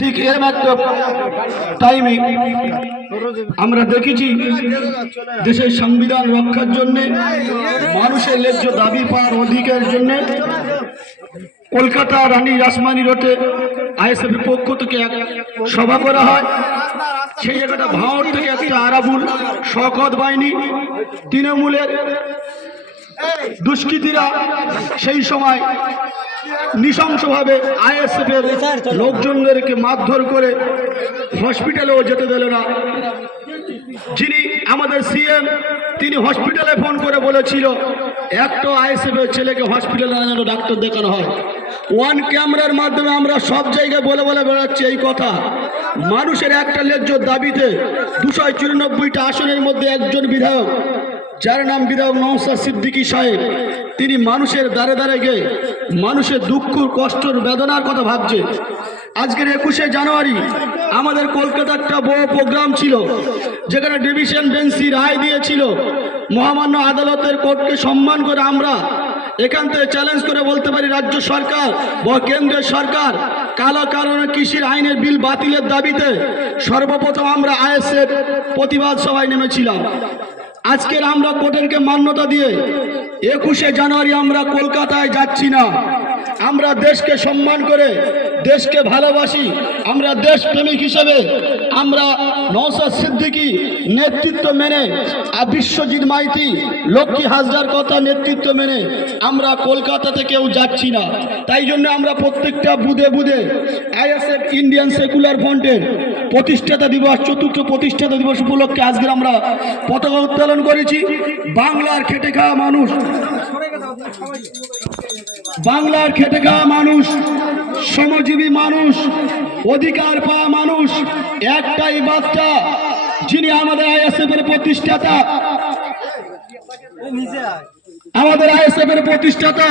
ঠিক এর একটা টাইমে আমরা দেখেছি দেশের সংবিধান রক্ষার জন্য, মানুষের ন্যায্য দাবি পাওয়ার অধিকারের জন্য কলকাতা রানী রাসমণি রোডে আইএসএফ এর পক্ষ থেকে এক সভা করা হয়। সেই জায়গাটা ভাঙড় থেকে একটা আরাবুল শওকত বাহিনী তৃণমূলের দুষ্কৃতীরা সেই সময় নৃশংসভাবে আইএসএফ এর লোকজনদেরকে মারধর করে হসপিটালেও যেতে দিল না। যিনি আমাদের সিএম, তিনি হসপিটালে ফোন করে বলেছিল একটা আইএসএফ এর ছেলেকে হসপিটালে না যেন ডাক্তার দেখানো হয়। ওয়ান ক্যামেরার মাধ্যমে আমরা সব জায়গায় বলে বলে বেড়াচ্ছি এই কথা। মানুষের একটা ন্যায্য দাবিতে 294টা আসনের মধ্যে একজন বিধায়ক, যার নাম বিধায়ক নওশাদ সিদ্দিকী সাহেব, তিনি মানুষের দ্বারে দ্বারে গিয়ে মানুষের দুঃখ কষ্টর বেদনার কথা ভাবছে। আজকের 21শে জানুয়ারি আমাদের কলকাতা একটা বড় প্রোগ্রাম ছিল, যেখানে ডিভিশন বেঞ্চি রায় দিয়েছিল। মহামান্য আদালতের কোর্টকে সম্মান করে আমরা এখান থেকে চ্যালেঞ্জ করে বলতে পারি, রাজ্য সরকার বা কেন্দ্রীয় সরকার কালো কারণে কৃষির আইনের বিল বাতিলের দাবিতে সর্বপ্রথম আমরা আইএসএফ প্রতিবাদ সভায় নেমেছিলাম। আজকের আমরা কোর্টেরকে মান্যতা দিয়ে 21শে জানুয়ারি আমরা কলকাতায় যাচ্ছি না। আমরা দেশকে সম্মান করে, দেশকে ভালোবাসি, আমরা দেশপ্রেমিক হিসেবে আমরা নওশাদ সিদ্দিকী নেতৃত্ব মেনে, বিশ্বজিৎ মাইতি, লক্ষ্মী হাজরার কথা নেতৃত্ব মেনে আমরা কলকাতাতে কেউ যাচ্ছি না। তাই জন্য আমরা প্রত্যেকটা বুধে বুধে আইএসএফ ইন্ডিয়ান সেকুলার ফ্রন্টের প্রতিষ্ঠাতা দিবস, চতুর্থ প্রতিষ্ঠাতা দিবস উপলক্ষে আজকে আমরা পতাকা উত্তোলন করেছি। বাংলার খেটে খাওয়া মানুষ, বাংলার খেটে খাওয়া মানুষ, শ্রমজীবী মানুষ, অধিকার পাওয়া মানুষ, একটাই বার্তা, যিনি আমাদের আইএসএফ এর প্রতিষ্ঠাতা, আমাদের আইএসএফ এর প্রতিষ্ঠাতা